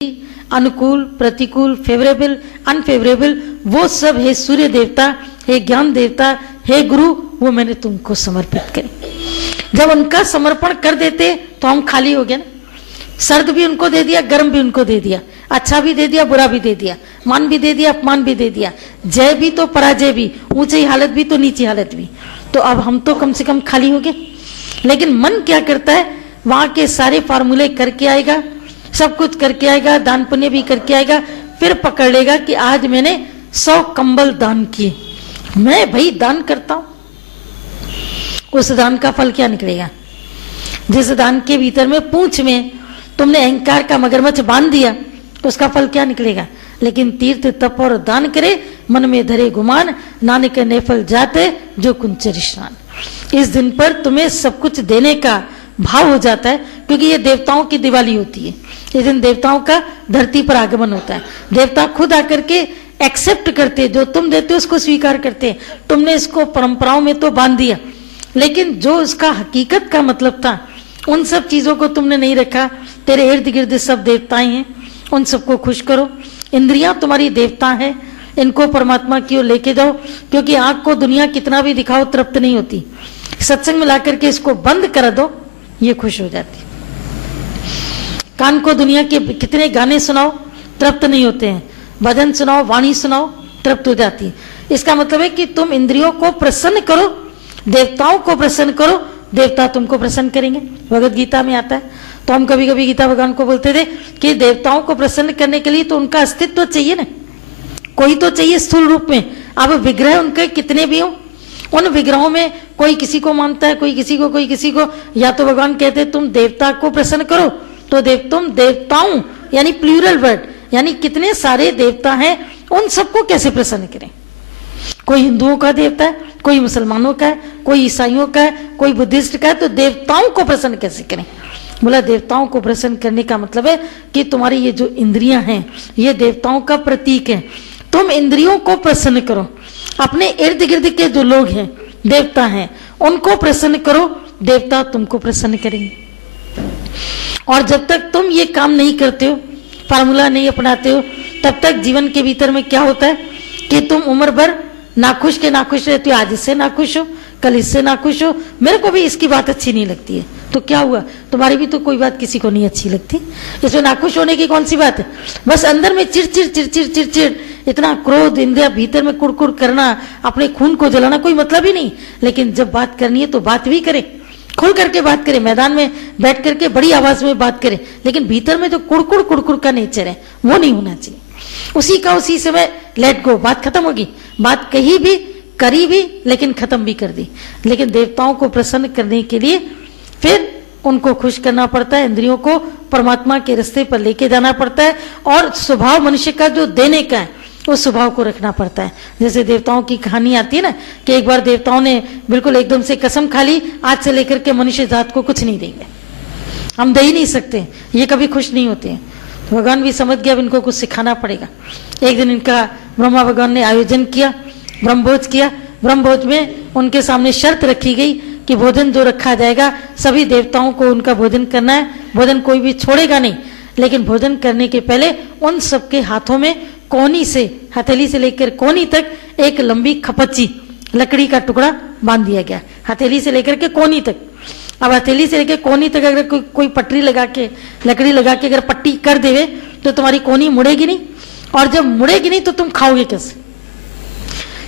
अनुकूल, प्रतिकूल, favourable, unfavourable, वो सब है सूर्य देवता, हे ज्ञान देवता, हे गुरु, वो मैंने तुमको समर्पित करे। जब उनका समर्पण कर देते तो हम खाली हो गए ना। सर्द भी उनको दे दिया, गर्म भी उनको दे दिया, अच्छा भी दे दिया, बुरा भी दे दिया, मान भी दे दिया, अपमान भी दे दिया, जय भी तो पराजय भी, ऊंची हालत भी तो नीची हालत भी। तो अब हम तो कम से कम खाली हो गए। लेकिन मन क्या करता है, वहां के सारे फार्मूले करके आएगा, सब कुछ करके आएगा, दान पुण्य भी करके आएगा, फिर पकड़ लेगा कि आज मैंने 100 कंबल दान किए, मैं भाई दान करता हूं। उस दान का फल क्या निकलेगा? जिस दान के भीतर में पूंछ में तुमने अहंकार का मगरमच्छ बांध दिया, उसका फल क्या निकलेगा? लेकिन तीर्थ तप और दान करे, मन में धरे गुमान, नानक ने फल जाते जो कुंचर स्नान। इस दिन पर तुम्हें सब कुछ देने का भाव हो जाता है, क्योंकि ये देवताओं की दिवाली होती है। इस दिन देवताओं का धरती पर आगमन होता है। देवता खुद आकर के एक्सेप्ट करते, जो तुम देते हो उसको स्वीकार करते। तुमने इसको परंपराओं में तो बांध दिया, लेकिन जो इसका हकीकत का मतलब था, उन सब चीजों को तुमने नहीं रखा। तेरे इर्द गिर्द सब देवताएं हैं, उन सबको खुश करो। इंद्रियां तुम्हारी देवता है, इनको परमात्मा की ओर लेके जाओ, क्योंकि आंख को दुनिया कितना भी दिखाओ तृप्त नहीं होती। सत्संग में लाकर के इसको बंद कर दो, ये खुश हो जाती। कान को दुनिया के कितने गाने सुनाओ तृप्त नहीं होते हैं, भजन सुनाओ, वाणी सुनाओ, तृप्त हो जाती है। इसका मतलब है कि तुम इंद्रियों को प्रसन्न करो, देवताओं को प्रसन्न करो, देवता तुमको प्रसन्न करेंगे। भगवद गीता में आता है। तो हम कभी कभी गीता भगवान को बोलते थे कि देवताओं को प्रसन्न करने के लिए तो उनका अस्तित्व चाहिए ना, कोई तो चाहिए स्थूल रूप में। अब विग्रह उनके कितने भी हो, उन विग्रहों में कोई किसी को मानता है, कोई किसी को, कोई किसी को। या तो भगवान कहते तुम देवता को प्रसन्न करो, तो तुम देवताओं यानी प्लूरल वर्ड, यानी कितने सारे देवता हैं, उन सबको कैसे प्रसन्न करें? कोई हिंदुओं का देवता है, कोई मुसलमानों का है, कोई ईसाइयों का है, कोई बुद्धिस्ट का है, तो देवताओं को प्रसन्न कैसे करें? बोला देवताओं को प्रसन्न करने का मतलब है कि तुम्हारी ये जो इंद्रियां हैं, ये देवताओं का प्रतीक है। तुम इंद्रियों को प्रसन्न करो, अपने इर्द गिर्द के जो लोग हैं, देवता हैं, उनको प्रसन्न करो, देवता तुमको प्रसन्न करेंगे। और जब तक तुम ये काम नहीं करते हो, फार्मूला नहीं अपनाते हो, तब तक जीवन के भीतर में क्या होता है कि तुम उम्र भर नाखुश के नाखुश रहते हो। आज इससे नाखुश हो, कल इससे नाखुश हो, मेरे को भी इसकी बात अच्छी नहीं लगती है, तो क्या हुआ? तुम्हारी भी तो कोई बात किसी को नहीं अच्छी लगती, इसमें नाखुश होने की कौन सी बात है? बस अंदर में चिड़चिड़ चिड़चिड़ चिड़चिड़, इतना क्रोध, इंद्रिया भीतर में कुड़कुड़ करना, अपने खून को जलाना, कोई मतलब ही नहीं। लेकिन जब बात करनी है तो बात भी करे, खुल करके बात करे, मैदान में बैठ करके बड़ी आवाज में बात करे, लेकिन भीतर में जो कुड़कुड़ कुड़कुड़ का नेचर है वो नहीं होना चाहिए। उसी का उसी समय लेट गो, बात खत्म होगी। बात कही भी, करी भी, लेकिन खत्म भी कर दी। लेकिन देवताओं को प्रसन्न करने के लिए फिर उनको खुश करना पड़ता है, इंद्रियों को परमात्मा के रास्ते पर लेके जाना पड़ता है, और स्वभाव मनुष्य का जो देने का है उस स्वभाव को रखना पड़ता है। जैसे देवताओं की कहानी आती है ना, कि एक बार देवताओं ने बिल्कुल एकदम से कसम खा ली, आज से लेकर के मनुष्य जात को कुछ नहीं देंगे, हम दे ही नहीं सकते, ये कभी खुश नहीं होते हैं। तो भगवान भी समझ गया, अब इनको कुछ सिखाना पड़ेगा। एक दिन इनका ब्रह्मा भगवान ने आयोजन किया, ब्रह्मभोज किया। ब्रह्मभोज में उनके सामने शर्त रखी गई कि भोजन जो रखा जाएगा, सभी देवताओं को उनका भोजन करना है, भोजन कोई भी छोड़ेगा नहीं। लेकिन भोजन करने के पहले उन सबके हाथों में कोनी से, हथेली से लेकर कोनी तक एक लंबी खपच्ची लकड़ी का टुकड़ा बांध दिया गया, हथेली से लेकर के कोनी तक। अब हथेली से लेकर कोनी तक अगर कोई पटरी लगा के, लकड़ी लगा के अगर पट्टी कर देवे तो तुम्हारी कोनी मुड़ेगी नहीं, और जब मुड़ेगी नहीं तो तुम खाओगे कैसे?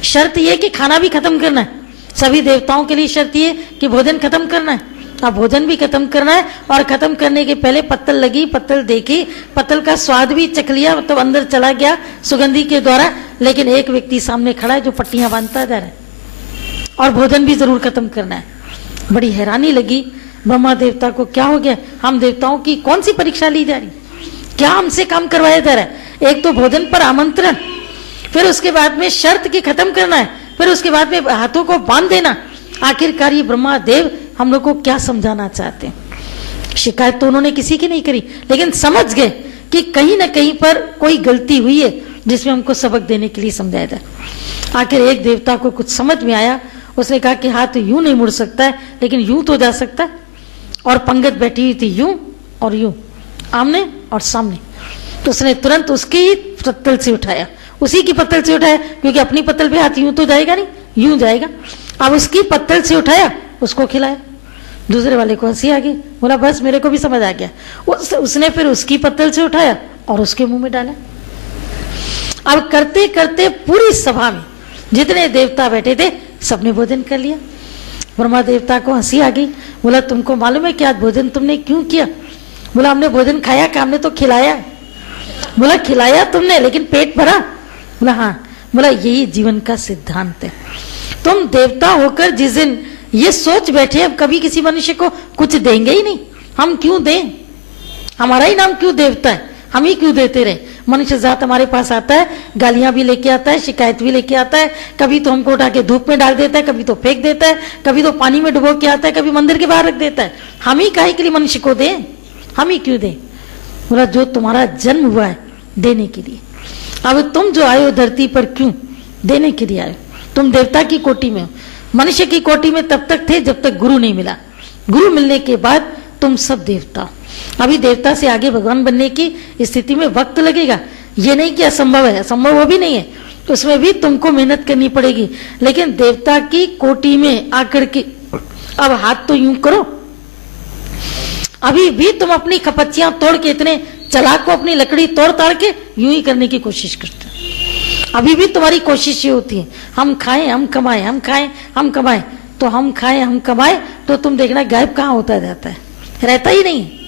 शर्त यह कि खाना भी खत्म करना है, सभी देवताओं के लिए शर्त यह कि भोजन खत्म करना है। अब भोजन भी खत्म करना है, और खत्म करने के पहले पत्तल लगी, पत्तल देखी, पत्तल का स्वाद भी चख लिया, मतलब अंदर चला गया सुगंधी के द्वारा। लेकिन एक व्यक्ति सामने खड़ा है जो पट्टियां बांधता जा रहा है, और भोजन भी जरूर खत्म करना है। बड़ी हैरानी लगी ब्रह्मा देवता को, क्या हो गया? हम देवताओं की कौन सी परीक्षा ली जा रही, क्या हमसे काम करवाया जा रहा है? एक तो भोजन पर आमंत्रण, फिर उसके बाद में शर्त की खत्म करना है, फिर उसके बाद में हाथों को बांध देना। आखिरकार ये ब्रह्मा देव हम लोग को क्या समझाना चाहते हैं? शिकायत तो उन्होंने किसी की नहीं करी, लेकिन समझ गए कि कहीं ना कहीं पर कोई गलती हुई है, जिसमें हमको सबक देने के लिए समझाया जाए। आखिर एक देवता को कुछ समझ में आया, उसने कहा कि हाथ यूं नहीं मुड़ सकता है, लेकिन यूं तो जा सकता है। और पंगत बैठी हुई थी यूं और यूं, आमने और सामने। तो उसने तुरंत उसकी ही पत्तल से उठाया, उसी की पत्तल से उठाया, क्योंकि अपनी पत्तल पे हाथ यूं तो जाएगा नहीं, यूं जाएगा। अब उसकी पत्तल से उठाया, उसको खिलाया। दूसरे वाले को हंसी आ गई, बोला बस मेरे को भी समझ आ गया। उसने फिर उसकी पत्तल से उठाया और उसके मुंह में डाला। अब करते करते पूरी सभा में जितने देवता बैठे थे सबने भोजन कर लिया। ब्रह्मा देवता को हंसी आ गई, बोला तुमको मालूम है कि आज भोजन तुमने क्यों किया? बोला हमने भोजन खाया कि हमने तो खिलाया। बोला खिलाया तुमने लेकिन पेट भरा? बोला हाँ। बोला यही जीवन का सिद्धांत है। तुम देवता होकर जिस दिन ये सोच बैठे अब कभी किसी मनुष्य को कुछ देंगे ही नहीं, हम क्यों दें? हमारा ही नाम क्यों देवता है, हम ही क्यों देते रहे? मनुष्य जात हमारे पास आता है, गालियां भी लेके आता है, शिकायत भी लेके आता है, कभी तो हमको उठा के धूप में डाल देता है, कभी तो फेंक देता है, कभी तो पानी में डुबो के आता है, कभी मंदिर के बाहर रख देता है। हम ही काहे के लिए मनुष्य को दें, हम ही क्यों दें? बोला जो तुम्हारा जन्म हुआ है देने के लिए। अब तुम जो आए हो धरती पर क्यों? देने के लिए आए। तुम देवता की कोटि में हो, मनुष्य की कोटि में तब तक थे जब तक गुरु नहीं मिला। गुरु मिलने के बाद तुम सब देवता हो। अभी देवता से आगे भगवान बनने की स्थिति में वक्त लगेगा, ये नहीं कि असंभव है, असंभव वो भी नहीं है, तो उसमें भी तुमको मेहनत करनी पड़ेगी। लेकिन देवता की कोटि में आकर के अब हाथ तो यूं करो। अभी भी तुम अपनी खपच्चियां तोड़ के, इतने चालाक को अपनी लकड़ी तोड़ ताड़ के यूं ही करने की कोशिश करते हो। अभी भी तुम्हारी कोशिश ये होती है हम खाएं हम कमाएं, हम खाएं हम कमाएं। तो हम खाएं हम कमाएं तो तुम देखना गायब कहाँ होता जाता है, रहता ही नहीं है,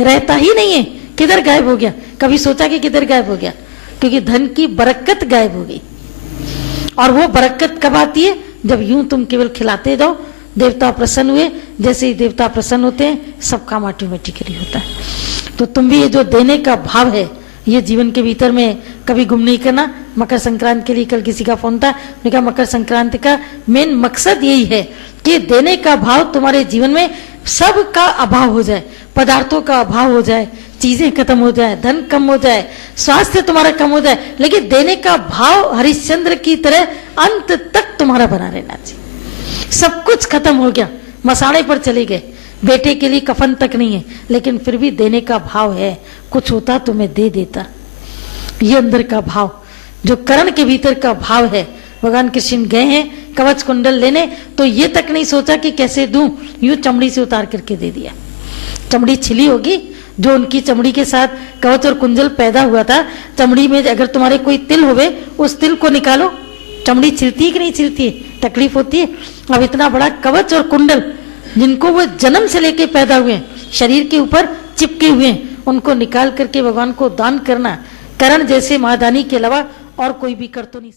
रहता ही नहीं है। किधर गायब हो गया? कभी सोचा कि किधर गायब हो गया? क्योंकि धन की बरकत गायब हो गई। और वो बरकत कब आती है? जब यूं तुम केवल खिलाते जाओ, देवता प्रसन्न हुए। जैसे ही देवता प्रसन्न होते हैं सब काम ऑटोमेटिकली होता है। तो तुम भी ये जो देने का भाव है ये जीवन के भीतर में कभी गुम नहीं करना। मकर संक्रांति के लिए कल किसी का फोन था, मैंने कहा मकर संक्रांति का मेन मकसद यही है कि देने का भाव तुम्हारे जीवन में सब का अभाव हो जाए, पदार्थों का अभाव हो जाए, चीजें खत्म हो जाए, धन कम हो जाए, स्वास्थ्य तुम्हारा कम हो जाए, लेकिन देने का भाव हरिश्चंद्र की तरह अंत तक तुम्हारा बना रहना चाहिए। सब कुछ खत्म हो गया, मसाले पर चले गए, बेटे के लिए कफन तक नहीं है, लेकिन फिर भी देने का भाव है। कुछ होता तो मैं दे देता, ये अंदर का भाव, जो करण के भीतर का भाव है। भगवान कृष्ण गए हैं कवच कुंडल लेने, तो ये तक नहीं सोचा कि कैसे दूं, यूं चमड़ी से उतार करके दे दिया। चमड़ी छिली होगी, जो उनकी चमड़ी के साथ कवच और कुंडल पैदा हुआ था। चमड़ी में अगर तुम्हारे कोई तिल होवे, उस तिल को निकालो, चमड़ी छिलती है कि नहीं छिलती है? तकलीफ होती है। अब इतना बड़ा कवच और कुंडल जिनको वो जन्म से लेके पैदा हुए हैं, शरीर के ऊपर चिपके हुए हैं, उनको निकाल करके भगवान को दान करना करण जैसे महादानी के अलावा और कोई भी कर तो नहीं।